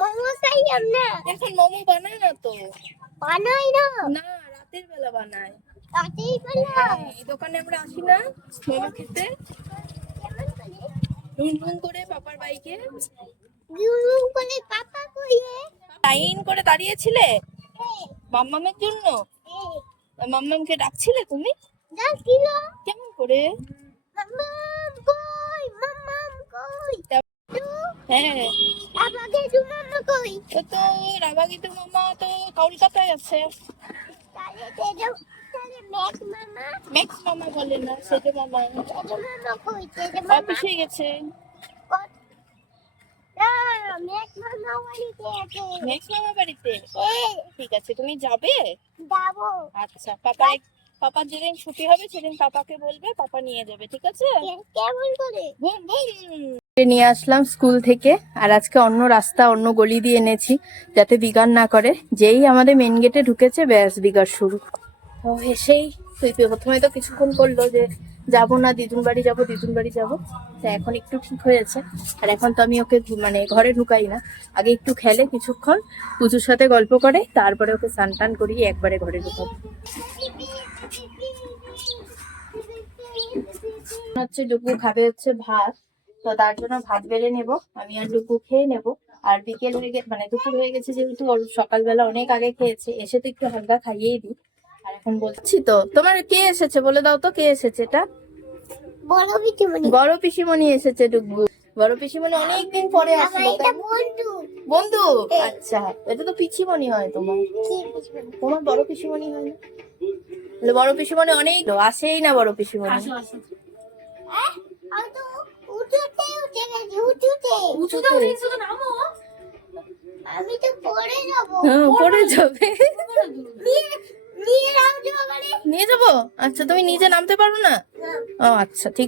মোমো খাই আমরা। এখন মোমো বানায় না তো। বানাই না। না, রাতের বেলা বানায়। রাতেই বেলা। এই দোকানে আমরা আসি না মোমো খেতে, কেমন করে? নুন করে পাপার বাইকে গুম করে পাপা কইয়ে। লাইন করে দাঁড়িয়েছিলে মাম্মামের জন্য। মাম্মামকে ডাকছিলে তুমি? ডাকিল। কেমন করে? মাম্মাম কই? মাম্মাম কই? হ্যাঁ, আবাগে দু মাম্মা কই? তো রাবাগিতে মামা তো কলকাতায় আছে। তাহলে তেজো তাহলে মেক মামা। ম্যাক্স মামা বলে না, সেজো মামা তেজো মামা কই? তেজো মামা অফিসে গেছে। কত? না, মেক মামা বাড়িতে আছে। ম্যাক্স মামা বাড়িতে। এই ঠিক আছে, তুমি যাবে? যাবো। আচ্ছা, পাপার যেদিন ছুটি হবে সেদিন পাপাকে বলবে, পাপা নিয়ে যাবে, ঠিক আছে? কেমন করে? Boom boom. নিয়ে আসলাম স্কুল থেকে, আর আজকে অন্য রাস্তা অন্য গলি দিয়ে এনেছি যাতে বিগার না করে। যেই আমাদের মেন গেটে ঢুকেছে ব্যাস বিগার শুরু। তো এসেই তুই প্রথমে তো কিছুক্ষণ করলো যে যাবো না, দিদুন বাড়ি যাবো দিদুন বাড়ি যাবো। তা এখন একটু ঠিক হয়েছে। আর এখন তো আমি ওকে মানে ঘরে ঢুকাই না, আগে একটু খেলে কিছুক্ষণ, পুজোর সাথে গল্প করে, তারপরে ওকে স্নান টান করিয়ে একবারে ঘরে ঢুকাবো। হচ্ছে ডুকু খাবে হচ্ছে ভাত, তো তার জন্য ভাত বেড়ে নেব, আমি আর ডুকু খেয়ে নেব। আর বিকেল হয়ে গেছে মানে দুপুর হয়ে গেছে, যেহেতু ওর সকালবেলা অনেক আগে খেয়েছে, এসে তো একটু হালকা খাইয়েই দিই। আর এখন বলছি তো তোমার কে এসেছে বলে দাও তো, কে এসেছে এটা? বড় পিসিমণি। বড় পিসিমণি এসেছে ডুকু। বড় পিসিমণি অনেকদিন পরে আমার আসলো। এটা বন্ধু। বন্ধু? আচ্ছা, এটা তো পিসিমণি হয় তোমার। কি পিসিমণি? তোমার বড় পিসিমণি হয় না? বলে বড় পিসিমণি অনেক আসেই না বড় পিসিমণি। আমি তো উঁচুতে উঠে গেছি, উঁচুতে। উঁচুতে নামো। আমি তো পড়ে যাবো। হ্যাঁ, পড়ে যাবে। নিয়ে নিয়ে নামতে পারে। নিয়ে যাবো? আচ্ছা, তুমি নিজে নামতে পারো না? না। ও আচ্ছা, ঠিক।